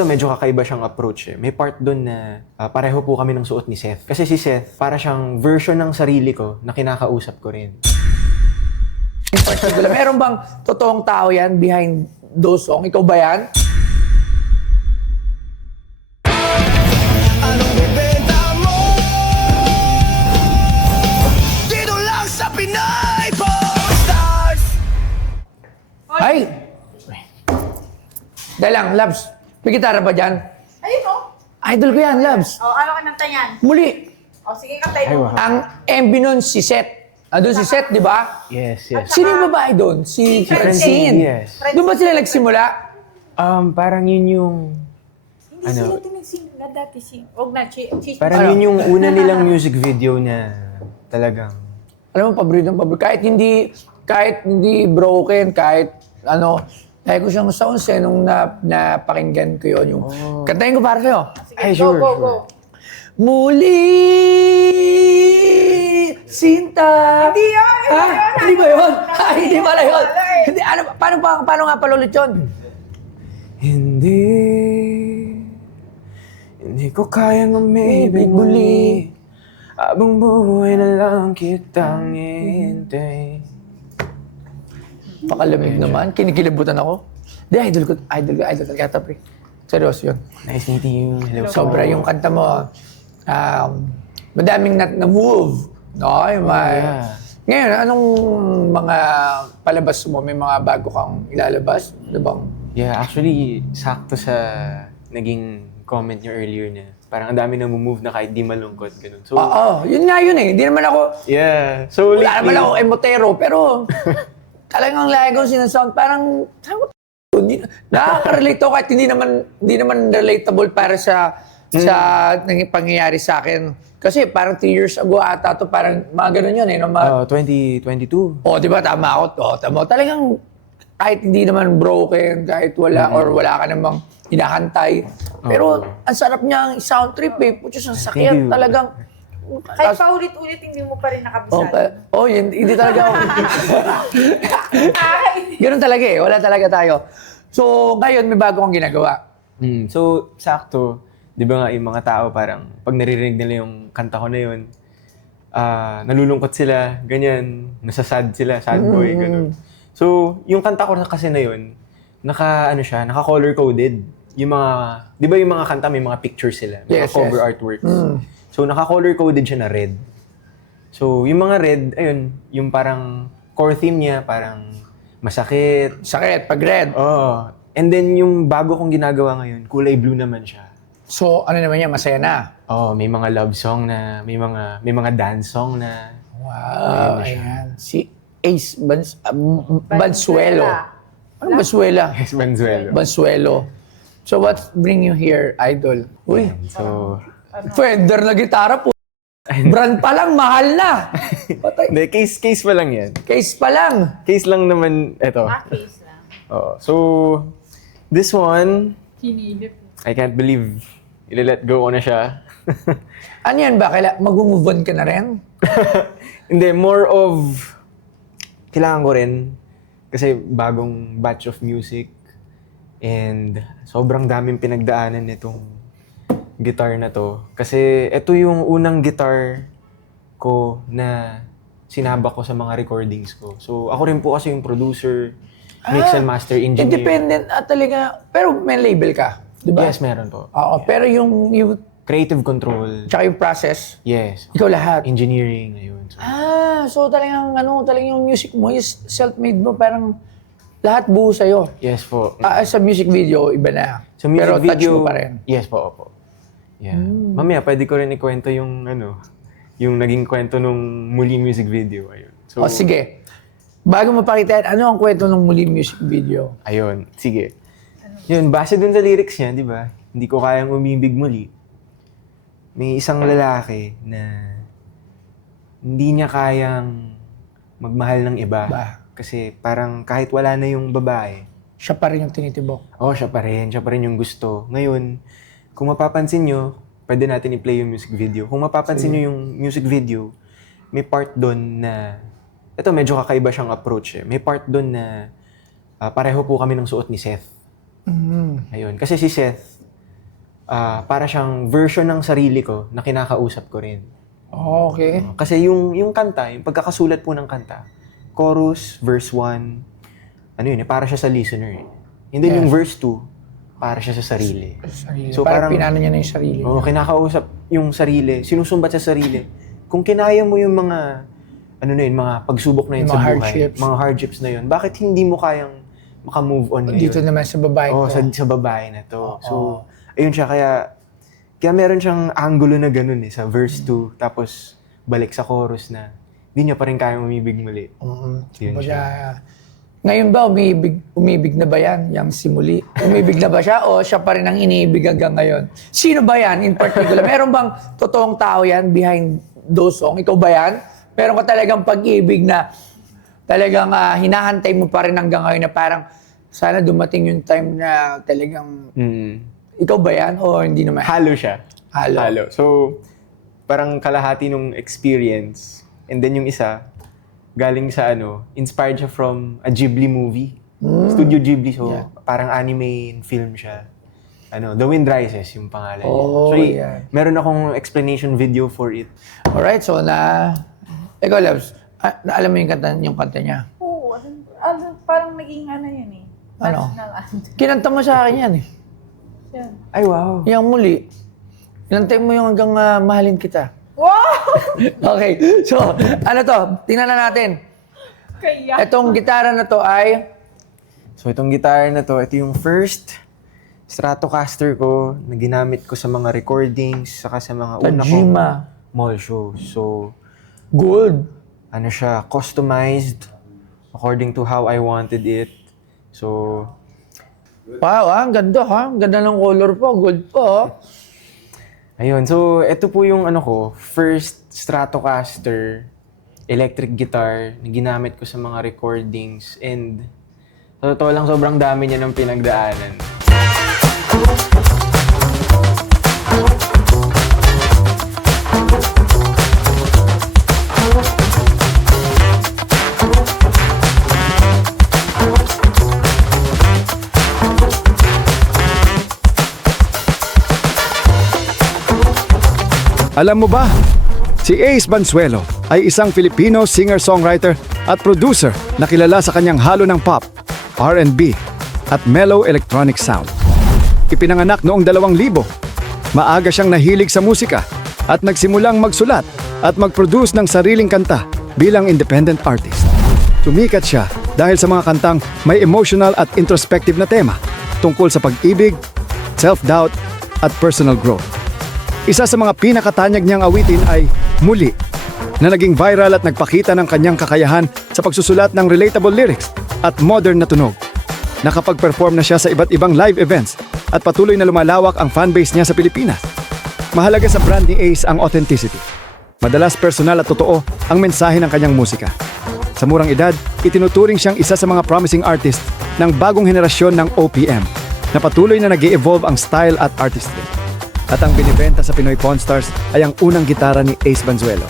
Ito medyo kakaiba siyang approach eh. May part doon na pareho po kami ng suot ni Seth. Kasi si Seth, para siyang version ng sarili ko na kinakausap ko rin. In particular, meron bang totoong tao yan behind those song? Ikaw ba yan? Anong bibenta mo? Dito lang sa Pinay Stars. Ay! Dahil lang, Labs. May gitara ba dyan? Ayun o. Idol ko yan, Labs. O, ano ka nanta yan? Muli, O, sige, kantay mo. ang MB nun si Seth. Doon si Seth, di ba? Yes. Sino yung babae doon? Si Francine. Yes. Doon ba sila nagsimula? Parang yun yung... Hindi Ano? sila tinag-sing na dati. Huwag na, Parang yun yung una nilang music video na talagang... Alam mo, paborito. Kahit hindi broken, kahit ano, dahil ko siyang sounds nung napakinggan ko yun. Yung, kantahin ko para sa'yo. Sige, Ay, go, sure, go, sure. go. Muli, Sinta. Hindi yun, Ha? hindi yun. Hindi ba yun? Ha, hindi pala yun. Wala eh. Hindi, ano, paano nga pala ulit yun? Hindi ko kayang umibig muli. Habang buhay na lang kitang hintay. Pakalamig naman, kinikilabutan ako. Di, idol talaga, pre. Seryoso yun. Nice meeting you. Hello. Sobra yung kanta mo, madaming na-move. No? Yung yeah. Ngayon, anong mga palabas mo? May mga bago kang ilalabas? Ano bang? Yeah, actually, sakto sa naging comment niyo earlier na parang ang dami na move na kahit di malungkot, ganun. So, Oo, yun nga yun eh. Hindi naman ako, yeah. So, wala naman lately- ako emotero, pero talagang lagi ko sinasound, parang, nakaka-relate ako kahit hindi naman relatable para sa pangyayari sa akin. Kasi parang 3 years ago ata to, parang mga ganun yun eh. No? 2022. O, di ba? Tama ako. O, tama. Talagang kahit hindi naman broken, kahit wala, or wala ka namang hinahantay. Pero ang sarap niya ang sound trip eh. Pucho sa Thank sakyan. you. Talagang... Kahit paulit-ulit, hindi mo pa rin nakabisado. Okay. Oh, hindi talaga ako. Ganun talaga eh. Wala talaga tayo. So, ngayon may bago kang ginagawa. So, sakto. Di ba nga yung mga tao parang pag naririnig nila yung kanta ko na yun, nalulungkot sila, ganyan, nasasad sila, sad boy, ganun. So, yung kanta ko kasi na yun, naka-color coded. Yung mga, di ba yung mga kanta may mga pictures sila, mga Yes, cover yes. artworks. So, naka-color coded siya na red. So, yung mga red, ayun, yung parang core theme niya, parang masakit. Sakit, pag red. Oh. And then yung bago kong ginagawa ngayon, kulay blue naman siya. So, ano naman yan? Masaya na. Oh, may mga love song na, may mga dance song na. Wow, Ayan na siya. ayan. Si Ace Bansuelo. Ano Bansuela? Yes, Banzuelo. Bansuelo. So, what bring you here, idol? Uy, So, Fender na gitara po. Brand pa lang, mahal na. Patay. hindi, case pa lang yan. Case pa lang. Case lang naman, eto. Case lang. Oh, so, this one, Hinilip. I can't believe, i-let go ko na siya. Ano yan ba? Mag-move on ka na rin? Hindi, more of, kailangan ko rin, kasi bagong batch of music, and sobrang daming pinagdaanan nitong guitar na to. Kasi ito yung unang guitar ko na sinabak ko sa mga recordings ko. So ako rin po kasi yung producer, mix and master engineer. Independent talaga. Pero may label ka, di ba? Yes, meron po. Oo, pero yung Creative control. tsaka yung process, Yes. ikaw lahat. Engineering, ayun. So, So talagang talagang yung music mo, yung self-made mo, parang lahat buo sa'yo. yes po. Sa music video, iba na. Sa music pero touch video, mo pa rin. yes po, opo. Yeah. Mamaya, pwede ko rin ikwento yung yung naging kwento nung muli music video. Ayun. So, O sige, bago mapakita yan, ano ang kwento ng muli music video? ayun, sige. Yun, base dun sa lyrics niya, di ba? Hindi ko kayang umibig muli. May isang lalaki na hindi niya kayang magmahal ng iba. Ba? Kasi parang kahit wala na yung babae, Siya pa rin yung tinitibok. siya pa rin yung gusto. Ngayon, kung mapapansin nyo, pwede natin i-play yung music video. Kung mapapansin nyo yung music video, may part doon na, ito medyo kakaiba siyang approach eh. May part doon na pareho po kami ng suot ni Seth. Ayun. Kasi si Seth, para siyang version ng sarili ko na kinakausap ko rin. Okay. Kasi yung kanta, yung pagkakasulat po ng kanta, chorus, verse 1, ano yun, para siya sa listener. And then yung verse 2, para siya sa sarili. Sarili. So, parang parang- pinano niya na yung sarili. Oo, kinakausap yung sarili, sinusumbat sa sarili. Kung kinaya mo yung mga, ano na yun, mga pagsubok na yun Yung sa mga buhay, hardships. mga hardships na yun, bakit hindi mo kayang makamove on ngayon? Dito naman sa babae Oo, ko. sa babae na to. So, ayun siya, kaya meron siyang angulo na ganun sa verse 2, tapos balik sa chorus na hindi niya pa rin kaya umibig muli. Yun Kumbaga, siya. ngayon ba, umibig na ba yan? Yang simuli? Umibig na ba siya o siya pa rin ang iniibig hanggang ngayon? Sino ba yan in particular? Meron bang totoong tao yan behind those songs? Ikaw ba yan? Meron ka talagang pag-ibig na talagang hinahantay mo pa rin hanggang ngayon na parang sana dumating yung time na talagang ikaw ba yan o hindi naman? Halo siya. Halo. So, parang kalahati nung experience. And then yung isa, galing sa inspired siya from a Ghibli movie. Studio Ghibli, so parang anime film siya. The Wind Rises yung pangalan niya. Oh, Actually, yeah. meron akong explanation video for it. Alright, so ikaw, Labs, alam mo yung kanta niya? Oo, parang naging yun eh. Ano? National anthem. Kinanta mo sa akin yan eh. Yan. Ay, wow. Yung muli. Kinantay mo yung hanggang mahalin kita. Wow! Okay, so tingnan na natin. Kaya. Itong gitara na to ay So, itong guitar na to, ito yung first Stratocaster ko na ginamit ko sa mga recordings, saka sa mga una kong Tajima. mall shows. So, Gold. siya, customized according to how I wanted it. So, Wow, ang ganda ha. Ang ganda ng color po. Gold po. ayun. So, ito po yung first Stratocaster electric guitar na ginamit ko sa mga recordings. And sa totoo lang, sobrang dami niya ng pinagdaanan. Alam mo ba? Si Ace Banzuelo ay isang Filipino singer-songwriter at producer na kilala sa kanyang halo ng pop, R&B at mellow electronic sound. Ipinanganak noong 2000. Maaga siyang nahilig sa musika at nagsimulang magsulat at mag-produce ng sariling kanta bilang independent artist. Sumikat siya dahil sa mga kantang may emotional at introspective na tema tungkol sa pag-ibig, self-doubt at personal growth. Isa sa mga pinakatanyag niyang awitin ay Muli, na naging viral at nagpakita ng kanyang kakayahan sa pagsusulat ng relatable lyrics at modern na tunog. Nakapag-perform na siya sa iba't ibang live events at patuloy na lumalawak ang fanbase niya sa Pilipinas. Mahalaga sa brand ni Ace ang authenticity. Madalas personal at totoo ang mensahe ng kanyang musika. Sa murang edad, itinuturing siyang isa sa mga promising artists ng bagong henerasyon ng OPM na patuloy na nag-e-evolve ang style at artistry. At ang binibenta sa Pinoy Pawn Stars ay ang unang gitara ni Ace Banzuelo.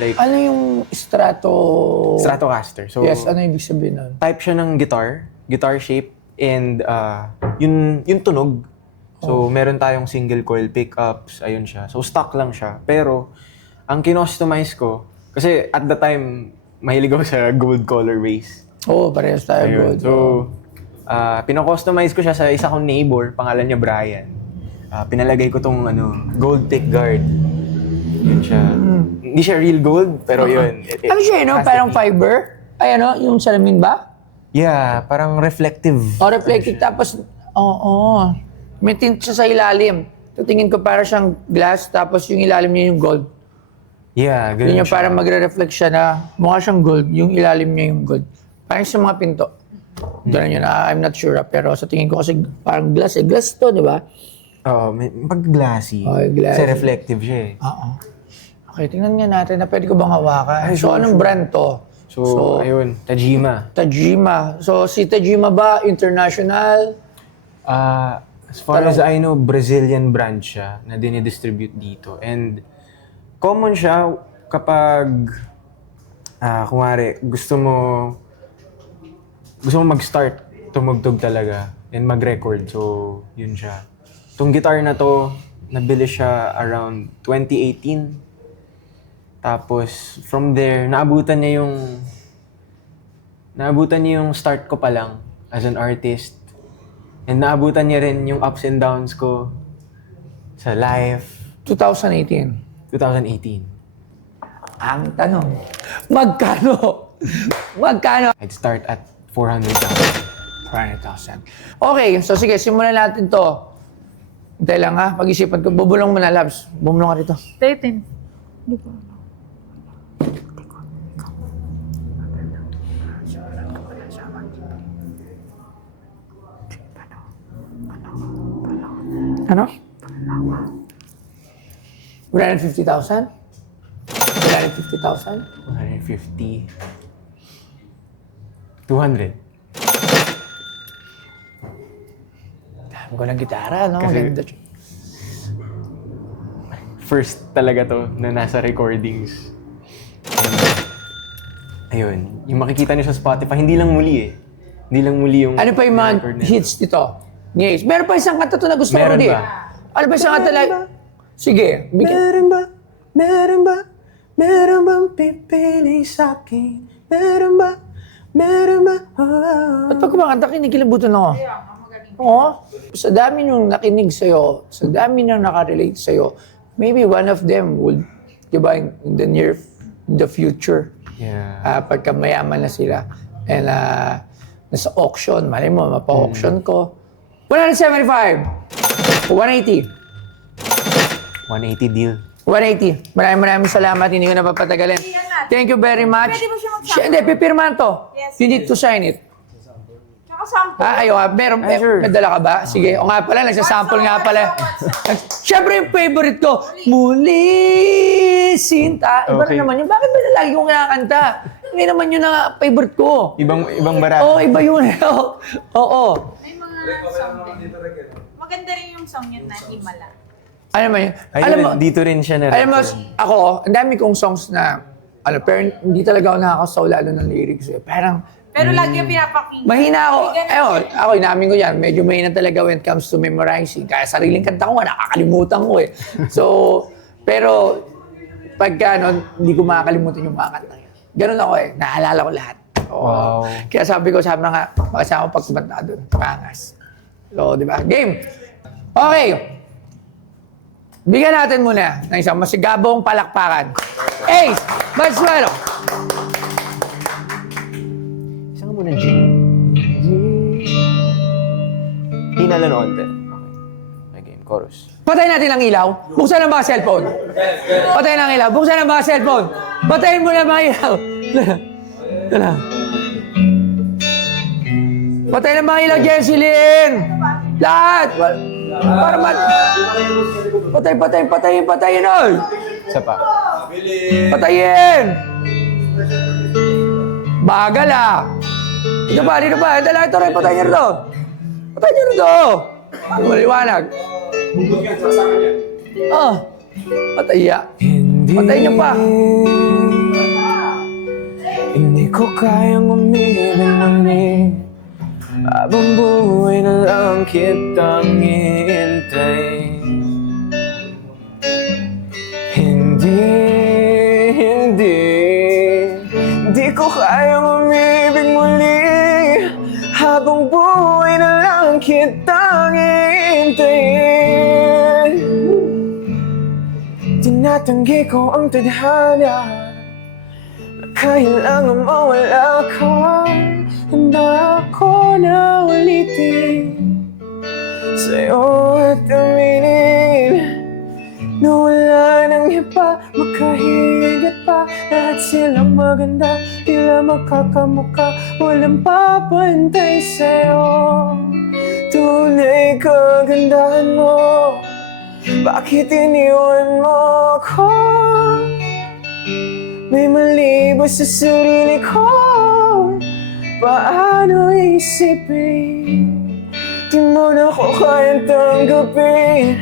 Like, Ano yung Stratocaster. So, Yes, ano ibig sabihin nun? type siya ng guitar shape, and yung tunog. So, meron tayong single coil pickups, ayun siya. So, stock lang siya. Pero, ang kinostomize ko, kasi at the time, mahilig ako sa gold colorways. Oo, parehas tayo Ayun. gold. So, pinakustomize ko siya sa isa kong neighbor, pangalan niya Brian. Pinalagay ko tong gold pick guard. Yun siya. Hindi siya real gold, pero yun. Ano siya, no? has to Parang be. fiber? Ay, yung salamin ba? Yeah, parang reflective. O, reflective. Tapos, oo. May tint siya sa ilalim. Tingin ko para siyang glass, tapos yung ilalim niya yung gold. Yeah, ganun Yun yung siya. parang magre-reflect siya na mukha siyang gold, yung ilalim niya yung gold. Parang sa mga pinto. Doon yun, I'm not sure. Pero sa tingin ko kasi parang glass. Glass to, di ba? Oo, pag-glassy. Oo, glassy. Kasi reflective siya eh. Oo. Okay, tingnan nga natin na pwede ko bang hawakan. Ay, So, sure, anong brand to? So, ayun, Tajima. Tajima. So, si Tajima ba, international? As far as I know, Brazilian brand siya na dinidistribute dito. And common siya kapag, kumari, gusto mo mag-start tumugtog talaga and mag-record. So, yun siya. Itong guitar na to, nabili siya around 2018. Tapos, from there, naabutan niya yung start ko pa lang as an artist. And naabutan niya rin yung ups and downs ko sa life. 2018. 2018. Ang tanong, magkano? Magkano? I'd start at 400,000. 400,000. Okay, so sige, simulan natin to. Hintay lang ha, pag-isipan ko. Bubulong mo na, Labs. Bumulong ka rito. 13. Hindi ko. Ano? 150,000? 150,000? 150. 200. Dami ko ng gitara, no? Kasi- Ganda. First talaga to na nasa recordings. And, ayun. Yung makikita niyo sa Spotify, hindi lang muli eh. Hindi lang muli yung... Ano pa yung mga record nito. hits nito? Ni Ace. Meron pa isang kanta to na gusto ko, Meron Rudy. ba? Ano ba isang kanta like... Sige, bigyan. Meron ba? Meron ba? Meron bang pipili sa'kin? Meron ba? Meron ba? Oh. Ba't pag kumakanta, kinikilabutan ako? Oo. Sa dami nung nakinig sa'yo, sa dami nung nakarelate sa'yo, maybe one of them would, di ba, in the future, Yeah. pagka mayaman na sila, and nasa auction, malay mo, mapa-auction ko. 175! 180. 180 deal. 180. Maraming salamat. Hindi ko na papatagalin. Thank you very much. Pwede ba siya mag-sample? Hindi, pipirmahan to. Yes. You need to sign it. Tsaka sample. Ayaw nga. Meron, sure. may dala ka ba? Sige. O nga pala, nagsasample nga pala. Siyempre yung favorite ko, Muli, Sinta. Iba Okay. na naman yun. Bakit ba lagi kong kinakanta? Hindi naman yun na favorite ko. Ibang bara. Oo, iba yun. Oo. May mga song din. Maganda rin yung song yun na Himala. Alam mo yun? Ayun, Alam mo, dito rin siya na alam mo, ako, ang dami kong songs na, pero hindi talaga ako nakakasaw lalo ng lyrics. Eh. Parang, Pero lagi yung pinapakinggan. mahina ako. May ganun Ayun, din. ako, inamin ko yan. Medyo mahina talaga when it comes to memorizing. Kaya sariling kanta ko nga, nakakalimutan ko eh. So, pero, pagka, hindi ko makakalimutan yung mga kanta. Ganun ako eh. Naalala ko lahat. Oo. Wow. Kaya sabi ko, sabi na nga, makasama pag kumanta doon. Pangas. So, di ba? Game! Okay. Bigyan natin muna ng isang masigabong palakpakan. Ace Mansuelo! Isang muna G. Hinala na konti. Okay. Game. Chorus. Patayin natin ang ilaw. Buksan ang mga cellphone. Patayin ang ilaw. Buksan ang mga cellphone. Patayin mo na ang mga ilaw. Dala. Patayin ang mga ilaw, Jessilyn! Lahat! Para patayin, oy! Isa pa. Patayin! Bagal ah! Dito pa. Dala ito rin, patayin niyo rito. Patayin niyo rito. Maliwanag. Oh, pataya. Patayin niyo pa. Hindi ko kayang umibig muli. Habang buhay na lang kitang hihintay. Hindi ko kayang umibig muli. Habang buhay na lang kitang hihintayin. Tinatanggi ko ang tadhana na kailangan mawala ka. Handa ako na ulitin sa'yo at aminin na wala nang iba makahigat pa. Lahat silang maganda, tila magkakamukha, walang papantay sa'yo. Tunay kagandahan mo, bakit iniwan mo ako? May mali ba sa sarili ko? Paano isipin? Di mo na ko kayang tanggapin.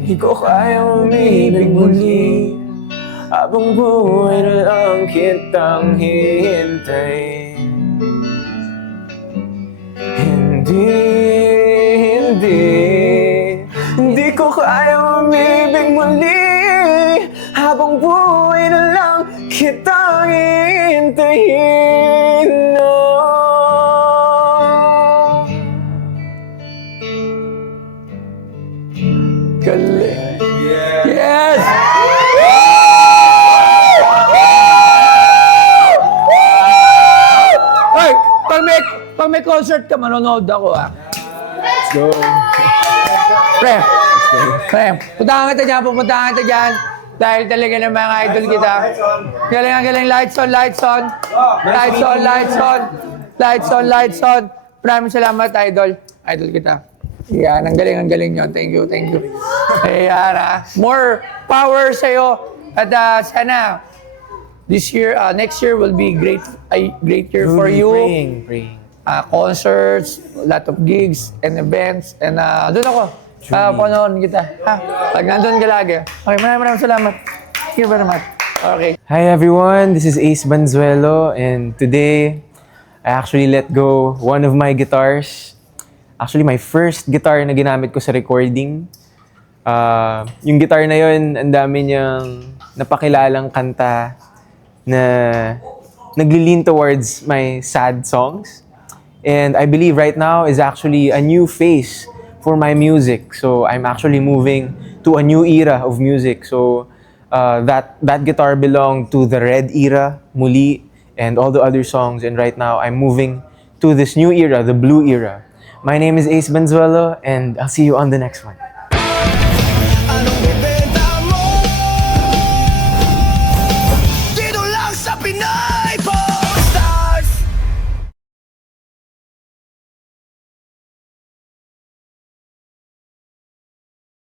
Hindi ko kayang umibig muli. habang buhay na lang kitang hihintay. Hindi ko kaya umibig muli. Habang buhay na lang kitang hihintayin. No. Galing. Yes! Ay, pag may concert ka, manonood ako Let's go. Pre, puntahan kita dyan. Dahil talaga ng mga idol kita. Galing ang galing. Lights on. Lights on. Maraming salamat, idol. Idol kita. Yan, ang galing nyo. Thank you. Ayan, more power sa'yo. At sana, next year will be a great year for you. Praying. Concerts, lot of gigs and events. And doon ako. Panonood kita. Pag nandun ka lagi. Okay, maraming salamat. Thank you very much. Okay. Hi everyone, this is Ace Banzuelo, and today I actually let go one of my guitars. Actually, my first guitar na ginamit ko sa recording. Yung guitar na yun, ang dami niyang napakilalang kanta na nagli-lean towards my sad songs. And I believe right now is actually a new phase for my music. So I'm actually moving to a new era of music. So that guitar belonged to the Red era, Muli, and all the other songs. And right now I'm moving to this new era, the Blue era. My name is Ace Banzuelo, and I'll see you on the next one.